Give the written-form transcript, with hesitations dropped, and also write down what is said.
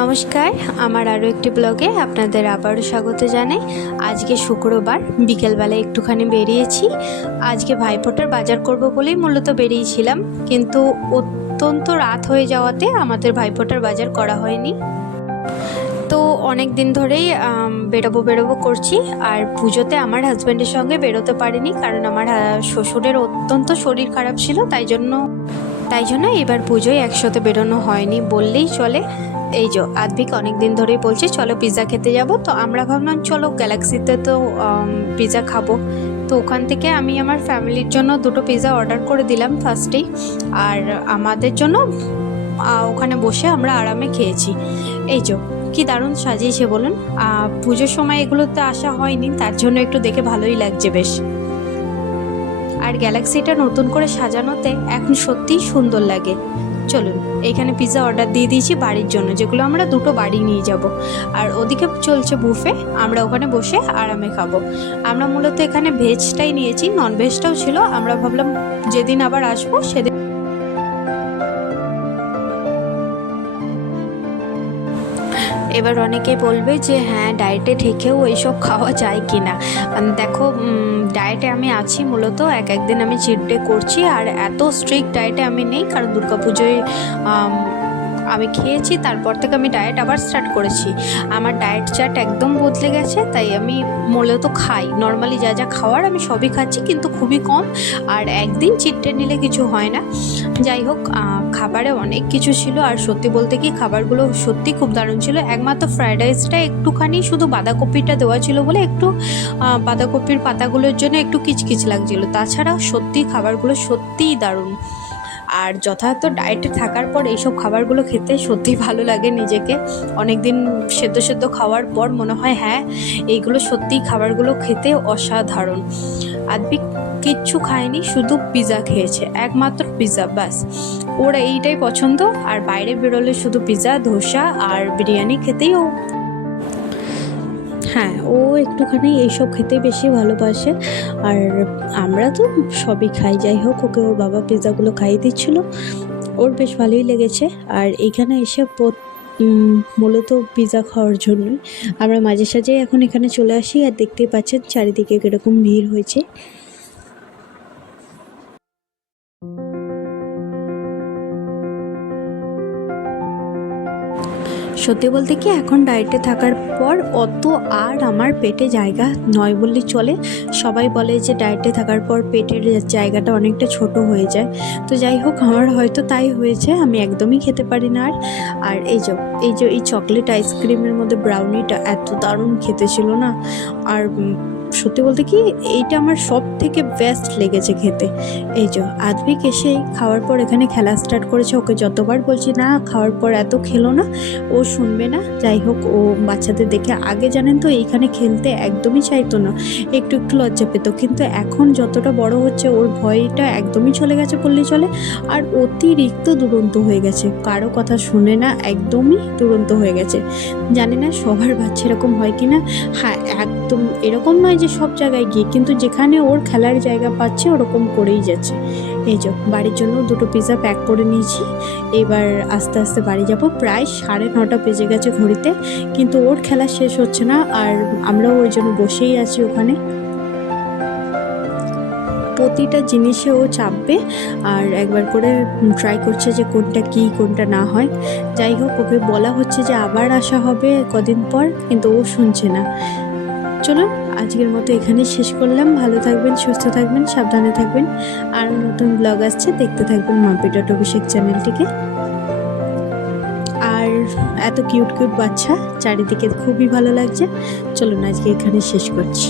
নমস্কার, আমার আরও একটি ব্লগে আপনাদের আবারও স্বাগত জানাই। আজকে শুক্রবার বিকেলবেলা একটুখানি বেরিয়েছি। আজকে ভাইফোঁটার বাজার করব বলেই মূলত বেরিয়েছিলাম, কিন্তু অত্যন্ত রাত হয়ে যাওয়াতে আমাদের ভাইফোঁটার বাজার করা হয়নি। তো অনেক দিন ধরেই বেরোবো করছি। আর পুজোতে আমার হাজব্যান্ডের সঙ্গে বেরোতে পারিনি, কারণ আমার শ্বশুরের অত্যন্ত শরীর খারাপ ছিল। তাই জন্য এবার পুজোয় একসাথে বেরোনো হয়নি বললেই চলে। এই যে আদ্ভিক অনেক দিন ধরেই বলছে চলো পিৎজা খেতে যাব, তো আমরা ভাবলাম চলো গ্যালাক্সিতে তো পিৎজা খাবো। তো ওখান থেকে আমি আমার ফ্যামিলির জন্য 2টো পিৎজা অর্ডার করে দিলাম ফার্স্টেই, আর আমাদের জন্য ওখানে বসে আমরা আরামে খেয়েছি। এই যে কি দারুণ সাজিয়েছে বলুন। পুজোর সময় এগুলোতে আসা হয়নি, তার জন্য একটু দেখে ভালোই লাগছে বেশ। আর গ্যালাক্সিটা নতুন করে সাজানোতে এখন সত্যিই সুন্দর লাগে। চলুন, এখানে পিৎজা অর্ডার দিয়ে দিয়েছি বাড়ির জন্য, যেগুলো আমরা 2টো বাড়ি নিয়ে যাব। আর ওদিকে চলছে বুফে, আমরা ওখানে বসে আরামে খাবো। আমরা মূলত এখানে ভেজটাই নিয়েছি, নন ভেজটাও ছিল। আমরা ভাবলাম যেদিন আবার আসবো সেদিন। এবার অনেকে বলবে যে হ্যাঁ, ডায়েটে থেকেও এইসব খাওয়া যায় কি না। দেখো, ডায়েটে আমি আছি মূলত, একদিন আমি চিট ডে করছি, আর এত স্ট্রিক্ট ডায়েটে আমি নেই, কারণ দুর্গাপুজোয় আমি খেয়েছি, তারপর থেকে আমি ডায়েট আবার স্টার্ট করেছি। আমার ডায়েট চার্ট একদম বদলে গেছে, তাই আমি মূলত খাই নর্মালি যা যা খাওয়ার আমি সবই খাচ্ছি, কিন্তু খুবই কম। আর একদিন চিট ডে নিলে কিছু হয় না। যাই হোক, খাবারে অনেক কিছু ছিল, আর সত্যি বলতে কি খাবারগুলো সত্যি খুব দারুণ ছিল। একমাত্র ফ্রায়েড রাইসটা একটুখানি শুধু বাঁধাকপিটা দেওয়া ছিল বলে একটু বাঁধাকপির পাতাগুলোর জন্য একটু কিচকিচ লাগছিল, তাছাড়া সত্যি খাবারগুলো সত্যিই দারুণ। আর যথাযথ ডায়েটে থাকার পর এইসব খাবারগুলো খেতে সত্যিই ভালো লাগে নিজেকে। অনেক দিন সেদ্ধ খাওয়ার পর মনে হয় হ্যাঁ, এইগুলো সত্যিই খাবারগুলো খেতে অসাধারণ। আদ্ভিক কিচ্ছু খায়নি, শুধু পিৎজা খেয়েছে, একমাত্র পিৎজা, ব্যাস। ওর এইটাই পছন্দ। আর বাইরে বেরোলে শুধু পিৎজা, ধোসা আর বিরিয়ানি খেতেই হ্যাঁ, ও একটুখানি এইসব খেতেই বেশি ভালোবাসে। আর আমরা তো সবই খাই। যাই হোক, ওকে ওর বাবা পিৎজাগুলো খাইয়ে দিচ্ছিল, ওর বেশ ভালোই লেগেছে। আর এইখানে এসে মূলত পিৎজা খাওয়ার জন্যই আমরা মাঝে সাঝে এখন এখানে চলে আসি। আর দেখতেই পাচ্ছেন চারিদিকে কীরকম ভিড় হয়েছে। সত্যি বলতে কি এখন ডায়েটে থাকার পর অত আর আমার পেটে জায়গা নয় বললেই চলে। সবাই বলে যে ডায়েটে থাকার পর পেটের জায়গাটা অনেকটা ছোট হয়ে যায়। তো যাই হোক, আমার হয়তো তাই হয়েছে, আমি একদমই খেতে পারি না। আর এই চকলেট আইসক্রিমের মধ্যে ব্রাউনিটা এত দারুণ খেতে ছিল না। আর সত্যি বলতে কি এইটা আমার সব থেকে বেস্ট লেগেছে খেতে। আদ্ভিক এসে খাওয়ার পর এখানে খেলা স্টার্ট করেছে। ওকে যতবার বলছি না খাওয়ার পর এত খেলো না, ও শুনবে না। যাই হোক, ও বাচ্চাদের দেখে আগে জানেন তো এইখানে খেলতে একদমই চাইতো না, একটু লজ্জা পেত। কিন্তু এখন যতটা বড় হচ্ছে ওর ভয়টা একদমই চলে গেছে বললেই চলে। আর অতিরিক্ত দুরন্ত হয়ে গেছে, কারো কথা শুনে না, একদমই দুরন্ত হয়ে গেছে। জানি না সবার বাচ্চা এরকম হয় কি না। হ্যাঁ, একদম এরকম নয় যে সব জায়গায় গিয়ে, কিন্তু যেখানে ওর খেলার জায়গা পাচ্ছে ওরকম করেই যাচ্ছে। বাড়ির জন্য 2টো পিৎজা প্যাক করে নিয়েছি। এবার আস্তে আস্তে বাড়ি যাব। প্রায় 9:30 বেজে গেছে ঘড়িতে, কিন্তু ওর খেলা শেষ হচ্ছে না। আর আমরাও ওই জন্য বসেই আছি ওখানে। প্রতিটা জিনিসে ও চাপবে, আর একবার করে ট্রাই করছে যে কোনটা কি কোনটা না হয়। যাই হোক, ওকে বলা হচ্ছে যে আবার আসা হবে কদিন পর, কিন্তু ও শুনছে না। চলুন, আজকের মতো এখানেই শেষ করলাম। ভালো থাকবেন, সুস্থ থাকবেন, সাবধানে থাকবেন। আর নতুন ব্লগ আসছে, দেখতে থাকবেন মাম্পি.অভিষেক চ্যানেলটিকে। আর এত কিউট বাচ্চা চারিদিকে খুবই ভালো লাগছে। চলুন, আজকে এখানে শেষ করছি।